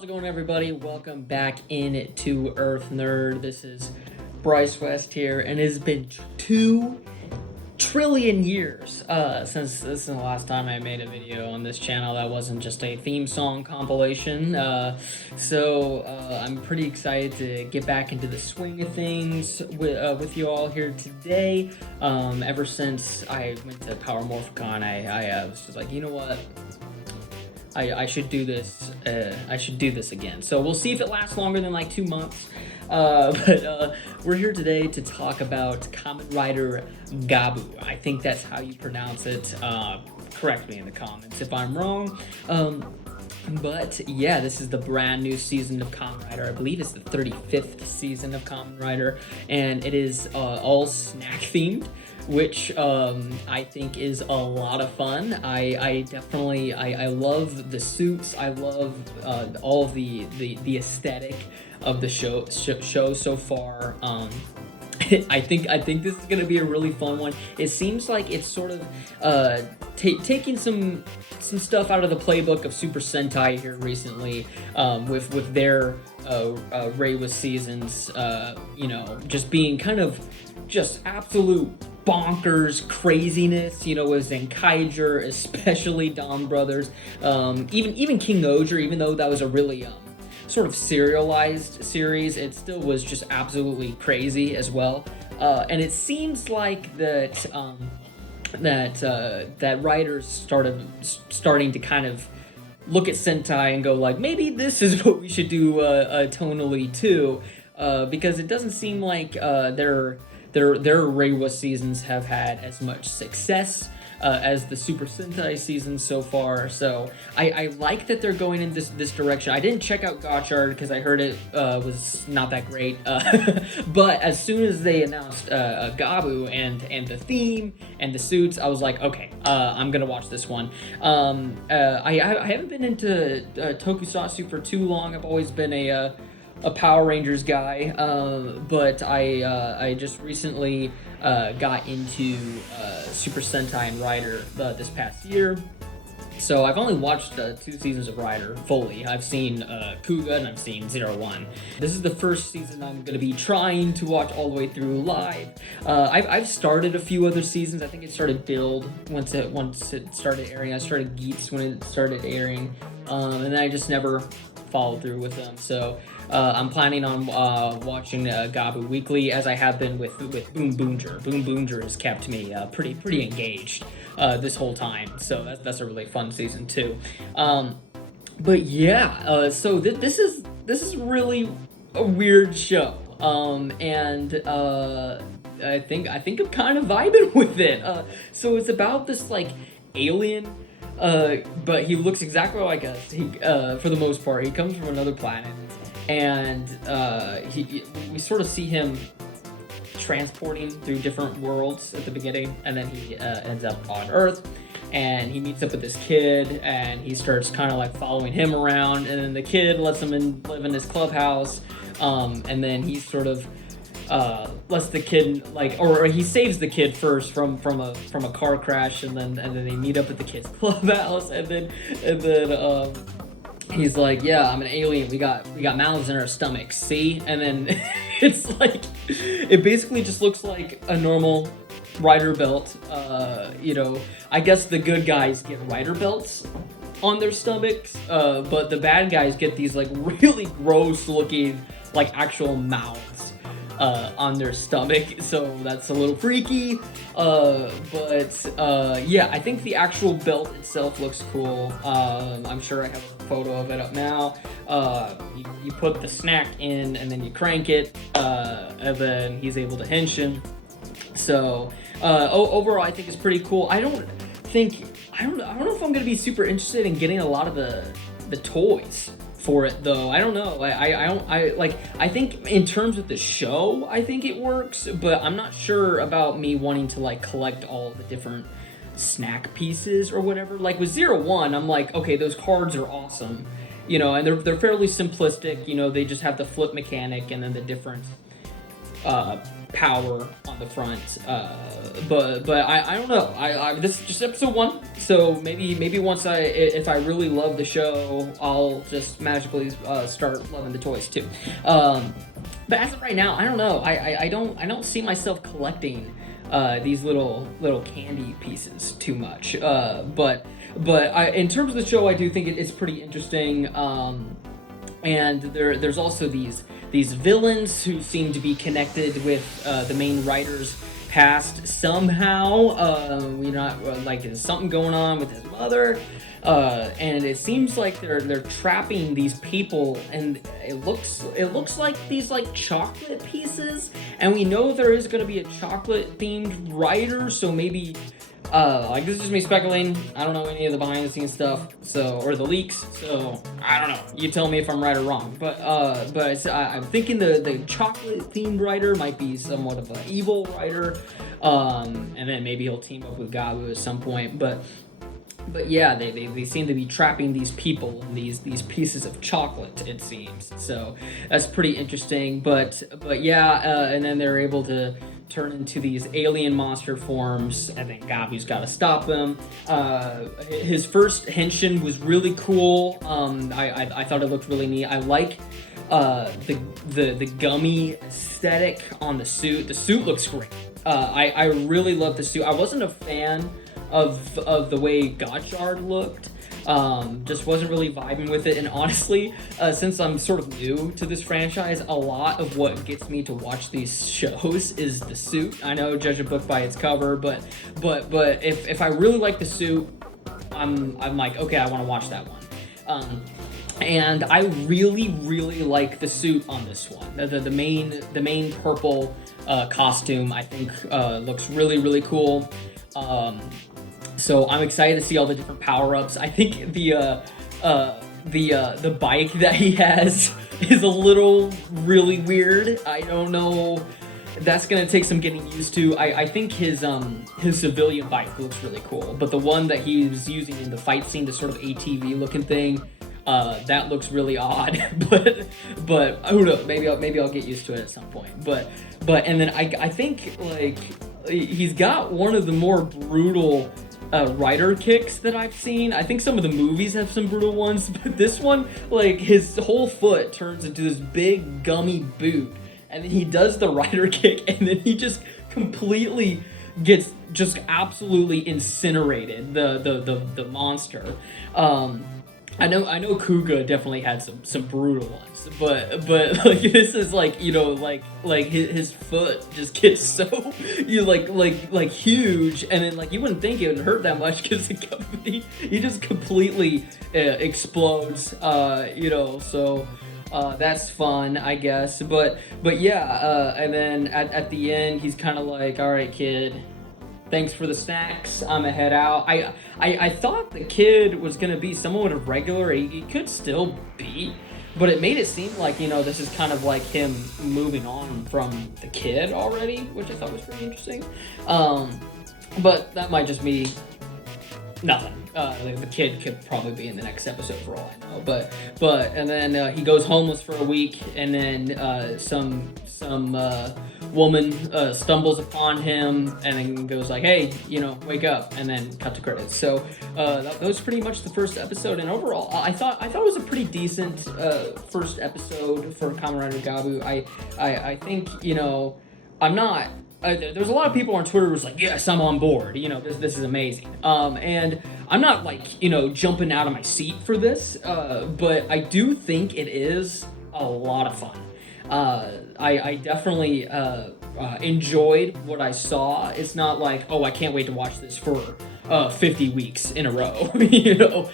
How's it going, everybody? Welcome back into Earth Nerd. This is Bryce West here, and it has been 2 trillion years since this is the last time I made a video on this channel that wasn't just a theme song compilation. I'm pretty excited to get back into the swing of things with you all here today. Ever since I went to Power Morphicon, I was just like, you know what? I should do this. I should do this again. So we'll see if it lasts longer than like 2 months. But we're here today to talk about Kamen Rider Gavv. I think that's how you pronounce it. Correct me in the comments if I'm wrong. But yeah, this is the brand new season of Kamen Rider. I believe it's the 35th season of Kamen Rider, and it is all snack themed, which I think is a lot of fun. I definitely love the suits. I love all of the aesthetic of the show so far. I think this is gonna be a really fun one. It seems like it's sort of taking some stuff out of the playbook of Super Sentai here recently, with their Reiwa seasons, just being kind of just absolute bonkers craziness, with Zenkaiger, especially Dawn Brothers, even King Oger, even though that was a really sort of serialized series, it still was just absolutely crazy as well. And it seems like that writers starting to kind of look at Sentai and go like, maybe this is what we should do tonally too, because it doesn't seem like their Reiwa seasons have had as much success as the Super Sentai seasons so far. So I like that they're going in this direction. I didn't check out Gotchard because I heard it was not that great. But as soon as they announced Gavv and the theme and the suits, I was like, okay, I'm gonna watch this one. I haven't been into Tokusatsu for too long. I've always been a Power Rangers guy, but I just recently got into Super Sentai and Rider this past year. So I've only watched 2 seasons of Rider fully. I've seen Kuga and I've seen 01. This is the first season I'm going to be trying to watch all the way through live. I've started a few other seasons. I think it started Build once it started airing. I started Geats when it started airing, and then I just never followed through with them. So I'm planning on watching Gavv weekly, as I have been with Boom Boonger. Boom Boonger has kept me pretty engaged this whole time, so that's a really fun season too. But yeah, so this is really a weird show, and I think I'm kind of vibing with it. So it's about this like alien. But he looks exactly like us. For the most part, he comes from another planet, and we sort of see him transporting through different worlds at the beginning, and then he ends up on Earth, and he meets up with this kid, and he starts kind of like following him around, and then the kid lets him live in this clubhouse, and then he sort of lets the kid or he saves the kid first from a car crash, and then they meet up at the kid's clubhouse, and then he's like, yeah, I'm an alien, we got mouths in our stomachs, see? And then it's like, it basically just looks like a normal rider belt. I guess the good guys get rider belts on their stomachs, but the bad guys get these like really gross looking like actual mouths on their stomach, so that's a little freaky, but yeah, I think the actual belt itself looks cool. I'm sure I have a photo of it up now. You put the snack in, and then you crank it, and then he's able to henshin. So overall, I think it's pretty cool. I don't know if I'm gonna be super interested in getting a lot of the toys for it though. I don't know. I think in terms of the show, I think it works, but I'm not sure about me wanting to like collect all the different snack pieces or whatever. Like with 01, I'm like, okay, those cards are awesome, and they're fairly simplistic. They just have the flip mechanic and then the different power on the front. But I don't know. This is just episode 1, so maybe once if I really love the show, I'll just magically start loving the toys too. But as of right now, I don't know. I don't see myself collecting these little candy pieces too much. But in terms of the show, I do think it's pretty interesting. And there's also these villains who seem to be connected with the main writer's past somehow. We're not like there's something going on with his mother. And it seems like they're trapping these people, and it looks like these like chocolate pieces, and we know there is going to be a chocolate themed writer, so maybe like this is just me speculating. I don't know any of the behind the scenes stuff, or the leaks, so I don't know. You tell me if I'm right or wrong. But I'm thinking the chocolate themed writer might be somewhat of an evil writer, and then maybe he'll team up with Gavv at some point. But yeah, they seem to be trapping these people in these pieces of chocolate, it seems. So that's pretty interesting. But yeah, and then they're able to turn into these alien monster forms, and then Gavv's got to stop them. His first henshin was really cool. I thought it looked really neat. I like the gummy aesthetic on the suit. The suit looks great. I really love the suit. I wasn't a fan of the way Gotchard looked. Just wasn't really vibing with it, and honestly, since I'm sort of new to this franchise, a lot of what gets me to watch these shows is the suit. I know, judge a book by its cover, but if I really like the suit, I'm like, okay, I want to watch that one. And I really like the suit on this one. The main purple costume, I think, looks really cool. So I'm excited to see all the different power-ups. I think the bike that he has is a little really weird. I don't know. That's gonna take some getting used to. I think his civilian bike looks really cool, but the one that he was using in the fight scene, the sort of ATV looking thing, that looks really odd. but who knows? Maybe I'll get used to it at some point. But and then I think like he's got one of the more brutal rider kicks that I've seen. I think some of the movies have some brutal ones, but this one, like, his whole foot turns into this big gummy boot, and then he does the rider kick, and then he just completely gets just absolutely incinerated, the monster. I know Kuga definitely had some brutal ones, but like this is like, you know, like his foot just gets so like huge, and then like you wouldn't think it would hurt that much because he just completely explodes, you know. So that's fun, I guess. But yeah, and then at the end he's kind of like, all right, kid, thanks for the snacks, I'm gonna head out. I thought the kid was gonna be somewhat of regular. He could still be, but it made it seem like, you know, this is kind of like him moving on from the kid already, which I thought was pretty interesting. But that might just be nothing. The kid could probably be in the next episode for all I know. But and then he goes homeless for a week, and then some woman stumbles upon him and then goes like, hey, you know, wake up, and then cut to credits. So that was pretty much the first episode, and overall I thought it was a pretty decent first episode for Kamen Rider Gavv. I think, you know, I'm not there's a lot of people on Twitter who was like, yes, I'm on board, you know, this is amazing, and I'm not like, you know, jumping out of my seat for this, but I do think it is a lot of fun. I definitely enjoyed what I saw. It's not like, oh, I can't wait to watch this for 50 weeks in a row, you know,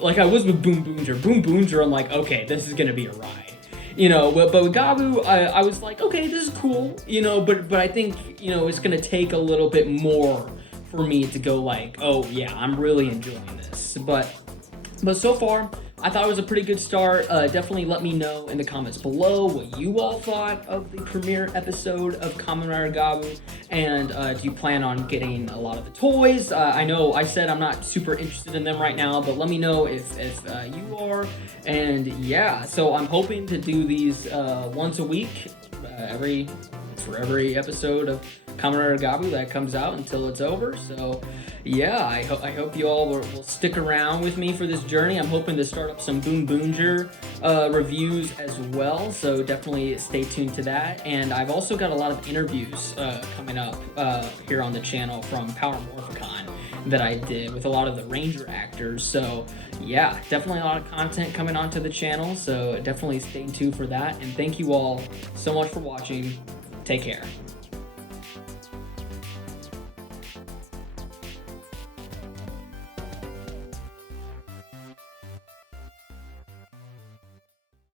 like I was with Boom Boomger. I'm like, okay, this is gonna be a ride, you know. But with Gavv, I was like, okay, this is cool, you know, but I think, you know, it's gonna take a little bit more for me to go like, oh yeah, I'm really enjoying this. But so far, I thought it was a pretty good start. Definitely let me know in the comments below what you all thought of the premiere episode of Kamen Rider Gavv, and do you plan on getting a lot of the toys? I know I said I'm not super interested in them right now, but let me know if you are. And yeah, so I'm hoping to do these once a week, for every episode of Kamen Rider Gavv that comes out until it's over. So yeah, I hope you all will stick around with me for this journey. I'm hoping to start up some Boom Boonger reviews as well, so definitely stay tuned to that. And I've also got a lot of interviews coming up here on the channel from Power Morphicon that I did with a lot of the Ranger actors. So yeah, definitely a lot of content coming onto the channel, so definitely stay tuned for that. And thank you all so much for watching. Take care.